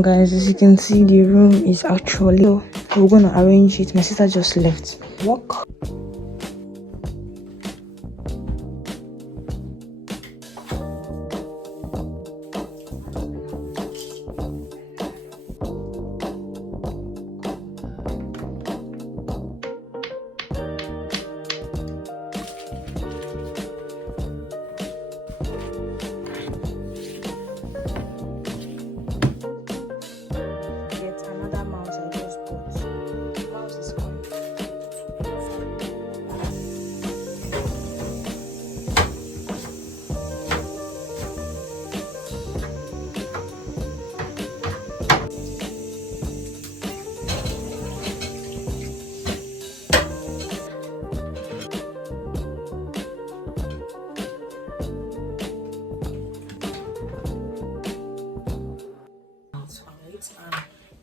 Guys, as you can see, the room is actually, so we're gonna arrange it. My sister just left work.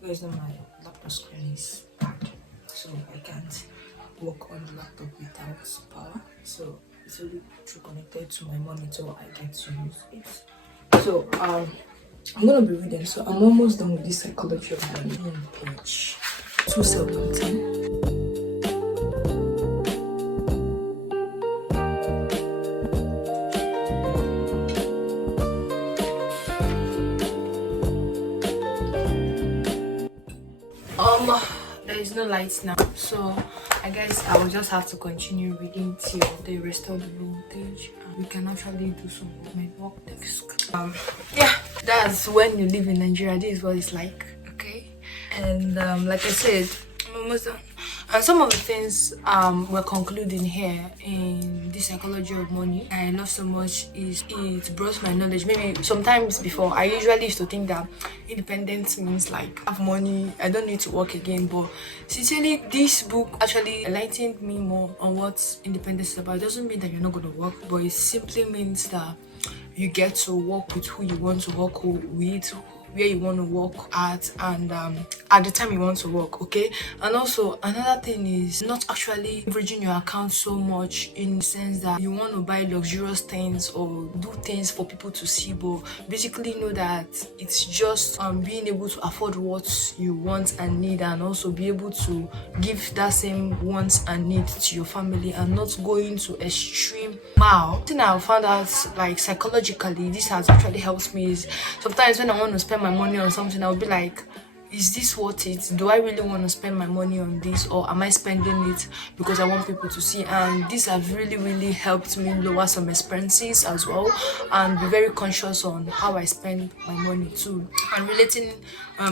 And guys know my laptop screen is bad, so I can't work on the laptop without power, so it's only through connected to my monitor I get to use it. So I'm gonna be reading, so I'm almost done with this psychology of money on page 217. There is no lights now, so I guess I will just have to continue reading till they restore the voltage and we can actually do some of my work desk. Yeah, that's when you live in Nigeria. This is what it's like, okay? And like I said, I'm almost done. And some of the things we're concluding here in this psychology of money I love so much is it brought my knowledge. Maybe sometimes before I usually used to think that independence means like I have money, I don't need to work again, but sincerely this book actually enlightened me more on what independence is about. It doesn't mean that you're not going to work, but it simply means that you get to work with who you want to work with, where you want to work at, and at the time you want to work, okay? And also another thing is not actually leveraging your account so much in the sense that you want to buy luxurious things or do things for people to see, but basically know that it's just being able to afford what you want and need, and also be able to give that same wants and needs to your family and not going to extreme mal. The thing I found out, like psychologically, this has actually helped me is sometimes when I want to spend my money on something, I'll be like, is this worth it? Do I really want to spend my money on this, or am I spending it because I want people to see? And this has really helped me lower some expenses as well and be very conscious on how I spend my money too. And relating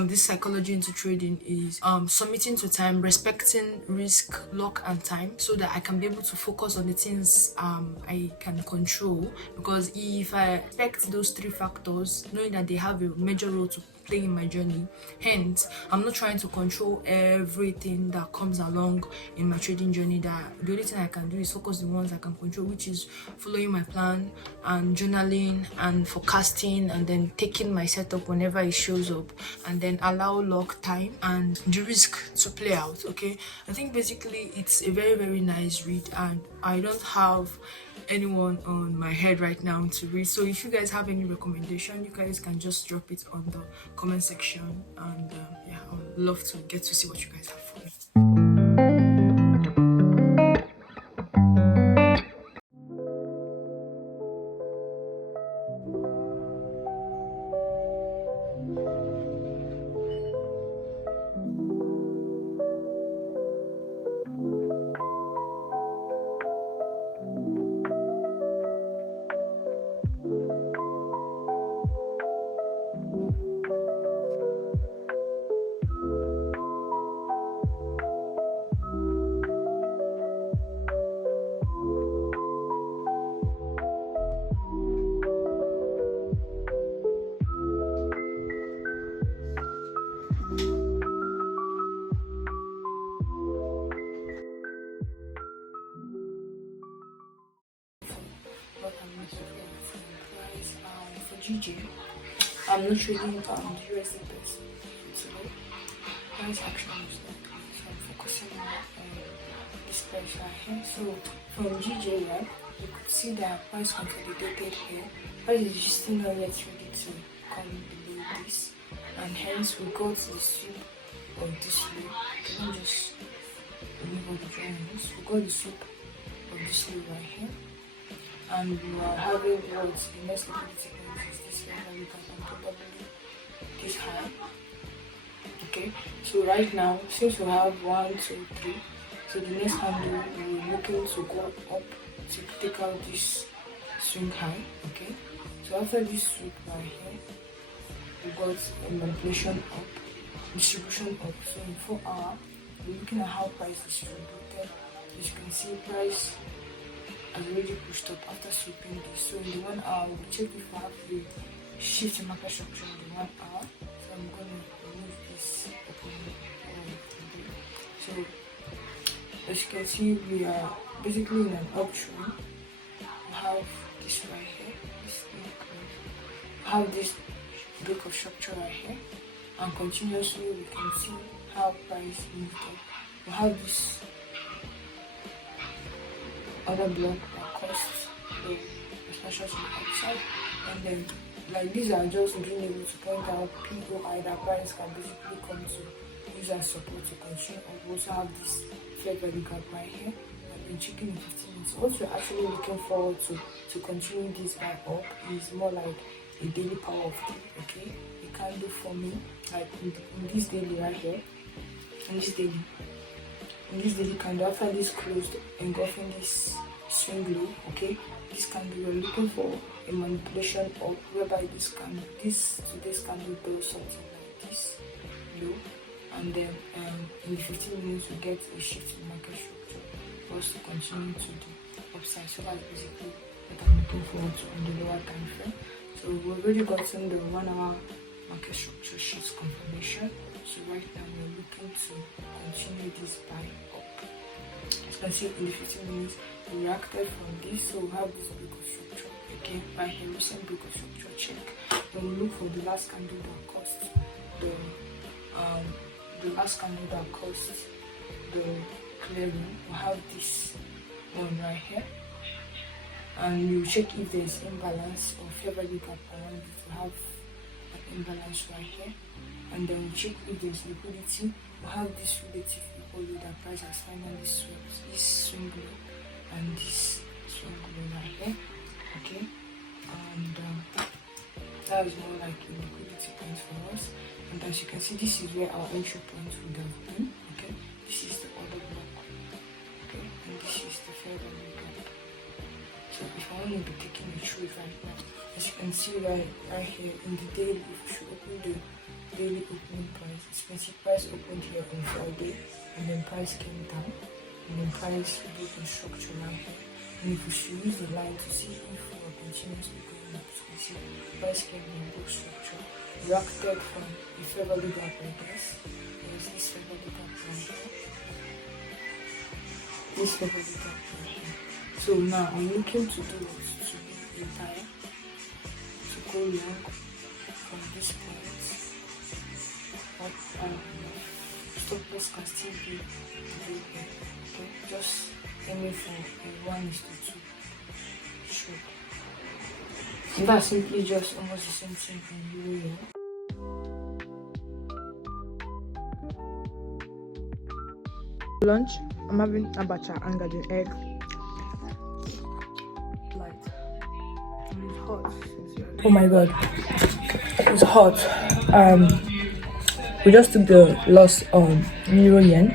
this psychology into trading is submitting to time, respecting risk, luck and time, so that I can be able to focus on the things I can control. Because if I respect those three factors, knowing that they have a major role to play in my journey, hence I'm not trying to control everything that comes along in my trading journey, that the only thing I can do is focus on the ones I can control, which is following my plan and journaling and forecasting, and then taking my setup whenever it shows up, and then allow luck, time and the risk to play out. Okay, I think basically it's a very nice read, and I don't have anyone on my head right now to read, so if you guys have any recommendation, you guys can just drop it on the comment section, and yeah, I would love to get to see what you guys have for me. For GJ, I'm not trading the USD bets today. Price action is like, so I'm focusing on this price right here. So from GJ, right, you could see that price consolidated here. Price is just still not yet ready to come below this. and hence we got the sweep of this low. Let me just remove all the drawings. We got the sweep of this low right here, and we are having what the next liquidity point is this here, and we can probably this high. Okay, so right now since we have 1, 2, 3, so the next candle we're looking to go up to take out this swing high. Okay, so after this sweep right here, we got a manipulation up, distribution up. So in 4 hours, we're looking at how price is distributed. As you can see, price has already pushed up after sweeping this. So in the 1 hour, we'll check if we have the shift in market structure in the 1 hour. So I'm going to remove this open. So as you can see, we are basically in an uptrend. We have this right here, we have this break of structure right here, and continuously we can see how price moved up. We have this other block that costs the expansion to the upside, and then like these are just being able to point out POI that price can basically come to use as support to continue. We also have this fair value gap right here. I've been checking in 15 minutes. What we're actually looking forward to continue this buy up is more like a daily power of 3. Okay, a candle forming like in this daily right here, in this daily candle after this closed engulfing this swing low. Okay, this candle we're looking for a manipulation up whereby today's candle does something like this low, and then in 15 minutes we get a shift in market structure for us to continue to the upside. So that's basically what I'm looking forward to on the lower time frame. So we've already gotten the 1 hour market structure shift confirmation. So right now we're looking to continue this buy up. As you can see in the 15 minutes we reacted from this, so we have this break of structure again right here, recent break of structure check. Then we look for the last candle that costs the clearing. We have this one right here, and you check if there is imbalance or fair value gap around it. We have an imbalance right here, and then we check if there is liquidity. We have this relative equality that price has finally swept this swing low and this swing low right here. Okay, and that is more like a liquidity point for us. And as you can see, this is where our entry point would have been. Okay, this is the other block. Okay, and this is the fair value gap. So if I want to be taking a trade right now, as you can see right here in the daily, if you should open the daily opening price, as you can see price opened here on Friday, and then price came down, and then price broke in structure right here. And if we should use the line to see if we are continuously going up, so we see price came in broke structure, reacted from the fair value gap like this. There's this fair value gap right here. This fair value gap right here. So now I'm looking to do what to be entire to go long from this point up and stop loss can still be here. Okay, just aiming for a 1:2 stroke. And that's simply just almost the same thing in Euro. Lunch, I'm having abacha and garden egg. Light. And it's hot. Oh my god, it's hot. We just took the loss on Euro Yen.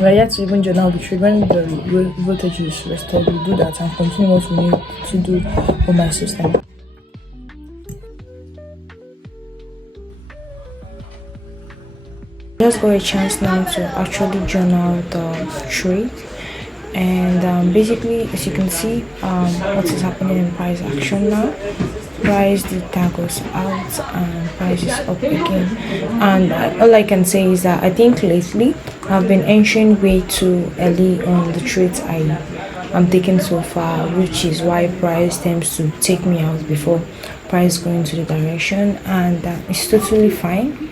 We're yet to even journal the trade. When the voltage is restored, we'll do that and continue what we need to do for my system. Just got a chance now to actually journal the trade, and basically, as you can see, what is happening in price action now. Price did tackles out and price is up again, and all I can say is that I think lately I've been entering way too early on the trades I'm taking so far, which is why price tends to take me out before price going to the direction, and it's totally fine.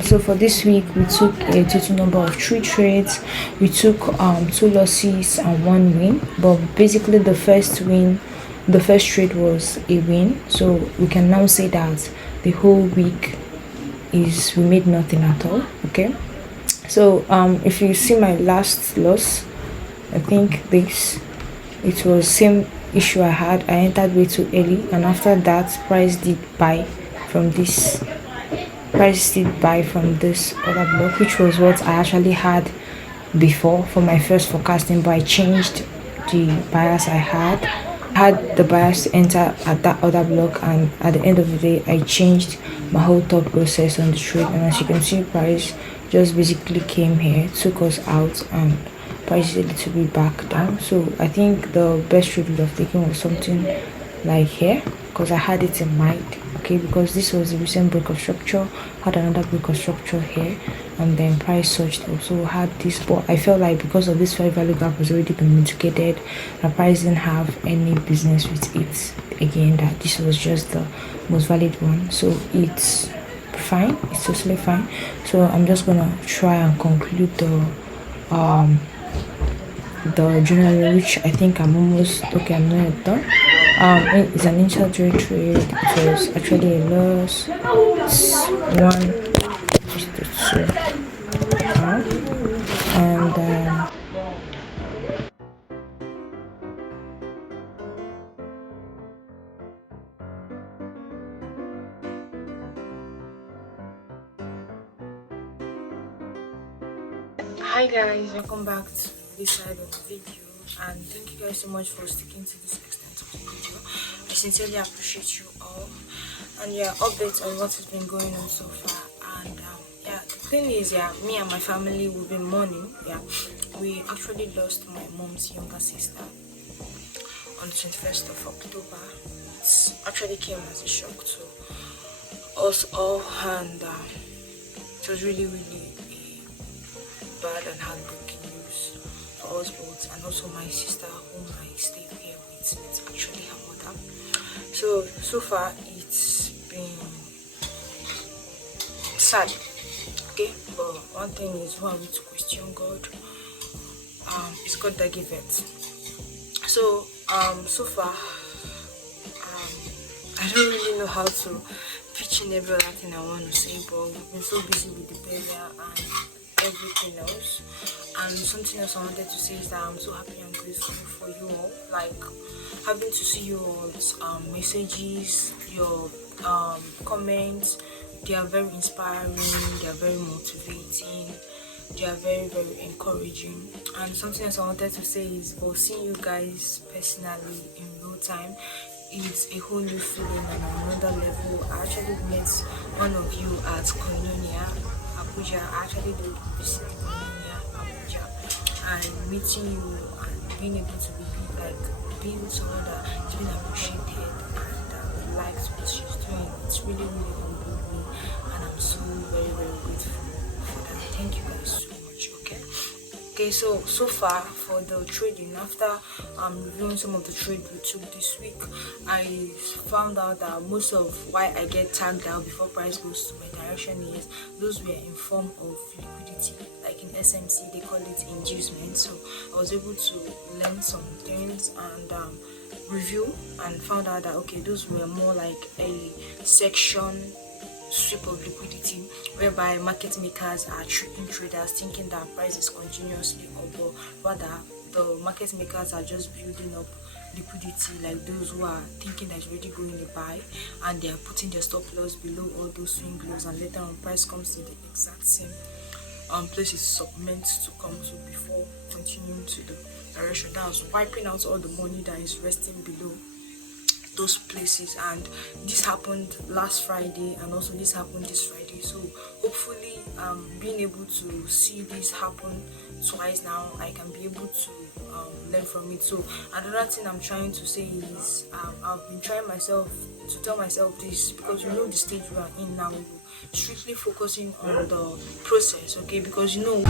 So for this week we took a total number of 3 trades. We took 2 losses and 1 win, but basically the first trade was a win, so we can now say that the whole week is we made nothing at all. Okay, so if you see my last loss, I think this, it was same issue I had. I entered way too early, and after that price did buy from this other block, which was what I actually had before for my first forecasting, but I changed the bias. I had the bias to enter at that other block, and at the end of the day I changed my whole thought process on the trade, and as you can see, price just basically came here, took us out, and price is a little bit back down. So I think the best trade would have taken was something like here, because I had it in mind. Okay, because this was the recent break of structure, had another break of structure here, and then price surged, also had this, but I felt like because of this fair value gap was already been mitigated, the price didn't have any business with it again, that this was just the most valid one. So it's fine, it's totally fine. So I'm just gonna try and conclude the journal, which I think I'm almost okay. I'm not done. It's an intraday trade. It was actually a loss. It's one, just the two, and hi guys, welcome back to this side of the video, and thank you guys so much for sticking to this extent of the video. I sincerely appreciate you all, and yeah, updates on what has been going on so far. And yeah, the thing is, yeah, me and my family, we've been mourning. Yeah, we actually lost my mom's younger sister on the 21st of October. It actually came as a shock to us all, and it was really bad and heartbreaking news for us both, and also my sister whom I stay here with. It's actually her mother. So far it's been sad, okay, but one thing is, who are we to question God? It's God that gave it. So far I don't really know how to pitch in every other thing I want to say, but we've been so busy with the burial and everything else. And something else I wanted to say is that I'm so happy and grateful for you all, like having to see your messages, your comments. They are very inspiring, they are very motivating, they are very encouraging. And something else I wanted to say is, well, seeing you guys personally in real time, it's a whole new feeling and another level. I actually met one of you at Koinonia Abuja. I actually did visit Koinonia Abuja, and meeting you and being able to being someone that is being appreciated and likes what she's doing, it's really humbled me, and I'm so very grateful for that. Thank you guys so much. Okay, so far for the trading, after reviewing some of the trade we took this week, I found out that most of why I get tagged out before price goes to my direction is those were in form of liquidity. Like in SMC they call it inducement. So I was able to learn some things and review, and found out that okay, those were more like a section sweep of liquidity, whereby market makers are tricking traders thinking that price is continuously up, but rather the market makers are just building up liquidity, like those who are thinking that it's already going to buy, and they are putting their stop loss below all those swing lows, and later on price comes to the exact same place it's meant to come to before continuing to the direction. That was wiping out all the money that is resting below those places. And this happened last Friday, and also this happened this Friday. So hopefully being able to see this happen twice now, I can be able to learn from it. So another thing I'm trying to say is I've been trying myself to tell myself this, because you know the stage we are in now, strictly focusing on the process, okay, because you know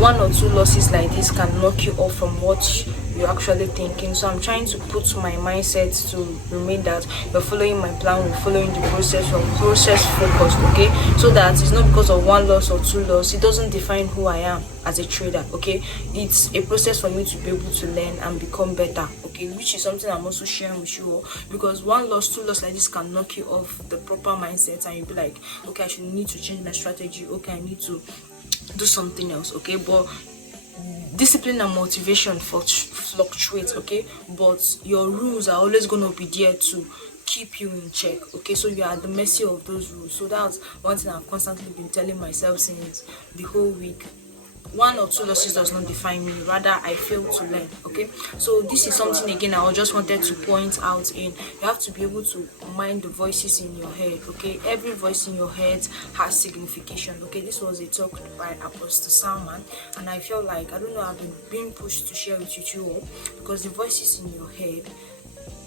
one or two losses like this can knock you off from what you're actually thinking. So I'm trying to put my mindset to remain that we're following my plan, we're following the process, from process focused, okay? So that it's not because of one loss or two loss, it doesn't define who I am as a trader, okay? It's a process for me to be able to learn and become better, okay? Which is something I'm also sharing with you all, because one loss, two loss like this can knock you off the proper mindset, and you'll be like, okay, I should need to change my strategy, okay, I need to do something else, okay? But discipline and motivation fluctuate, okay? But your rules are always going to be there to keep you in check, okay? So you are at the mercy of those rules. So that's one thing I've constantly been telling myself since the whole week. One or two losses does not define me, rather I fail to learn, okay? So this is something again I just wanted to point out. In you have to be able to mind the voices in your head, okay? Every voice in your head has signification, okay? This was a talk by Apostle Salman, and I feel like, I don't know, I've been being pushed to share with you all, because the voices in your head,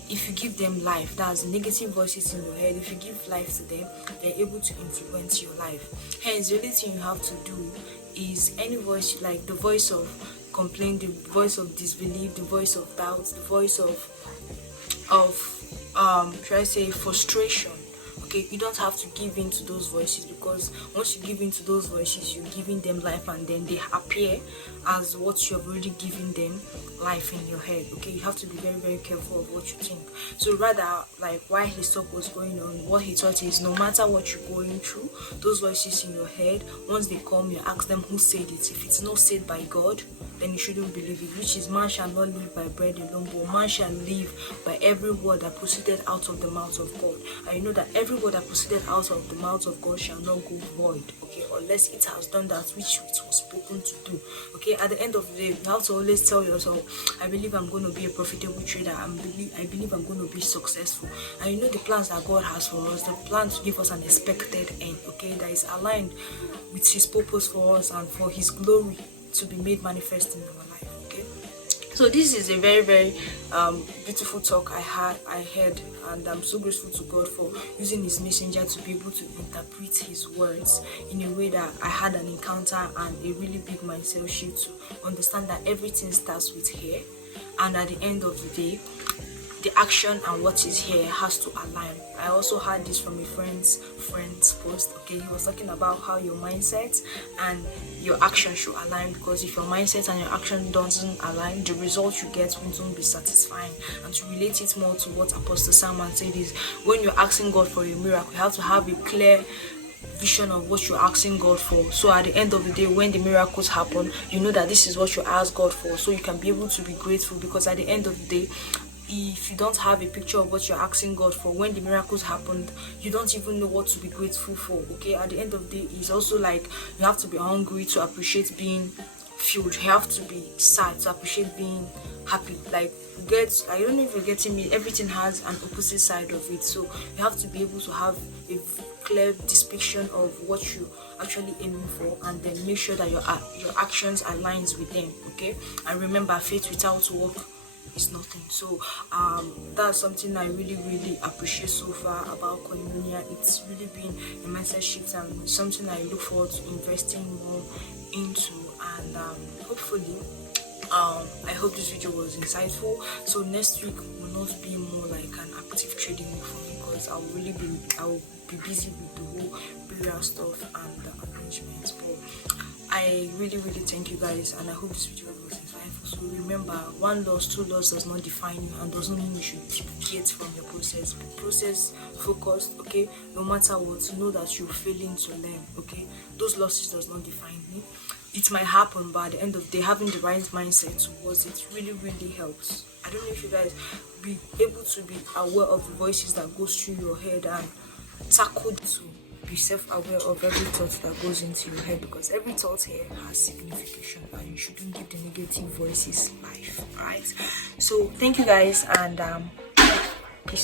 if you give them life, that's negative voices in your head, if you give life to them, they're able to influence your life. Hence, the only thing you have to do is any voice, like the voice of complaint, the voice of disbelief, the voice of doubt, the voice of should I say frustration, okay? You don't have to give in to those voices, because once you give in to those voices, you're giving them life, and then they appear as what you've already given them life in your head, okay? You have to be very, very careful of what you think. So rather, like, while his talk was going on, what he taught is, no matter what you're going through, those voices in your head, once they come, you ask them who said it. If it's not said by God, then you shouldn't believe it, which is, man shall not live by bread alone, but man shall live by every word that proceeded out of the mouth of God. And you know that every word that proceeded out of the mouth of God shall not go void, okay, unless it has done that which it was spoken to do, okay? At the end of the day, you have to always tell yourself, I believe I'm going to be a profitable trader, I believe I'm going to be successful. And you know the plans that God has for us, the plan to give us an expected end, okay, that is aligned with his purpose for us and for his glory to be made manifest in our life, okay? So this is a very, very beautiful talk I heard, and I'm so grateful to God for using his messenger to be able to interpret his words in a way that I had an encounter and a really big mindset shift to understand that everything starts with here, and at the end of the day, the action and what is here has to align. I also heard this from a friend's post, okay? He was talking about how your mindset and your action should align, because if your mindset and your action doesn't align, the result you get won't be satisfying. And to relate it more to what Apostle Salman said is, when you're asking God for a miracle, you have to have a clear vision of what you're asking God for. So at the end of the day, when the miracles happen, you know that this is what you asked God for, so you can be able to be grateful. Because at the end of the day, if you don't have a picture of what you're asking God for, when the miracles happened, you don't even know what to be grateful for, okay? At the end of the day, it's also like you have to be hungry to appreciate being filled. You have to be sad to appreciate being happy. Like, I don't know if you're getting me. Everything has an opposite side of it, so you have to be able to have a clear depiction of what you actually aiming for, and then make sure that your actions aligns with them, okay? And remember, faith without work is nothing. So that's something I really, really appreciate so far about Koinonia. It's really been a mindset shift and something I look forward to investing more into, and hopefully I hope this video was insightful. So next week will not be more like an active trading week for me, because I will be busy with the whole burial stuff and the arrangements. But I really, really thank you guys, and I hope this video was insightful. So remember, one loss, two loss does not define you, and doesn't mean you should deviate from your process. Be process focused, okay? No matter what, know that you're failing to learn, okay? Those losses does not define me. It might happen, but at the end of the day, having the right mindset towards it really, really helps. I don't know if you guys be able to be aware of the voices that goes through your head and tackle to be self-aware of every thought that goes into your head, because every thought here has signification, and you shouldn't give the negative voices life. Alright, so thank you guys, and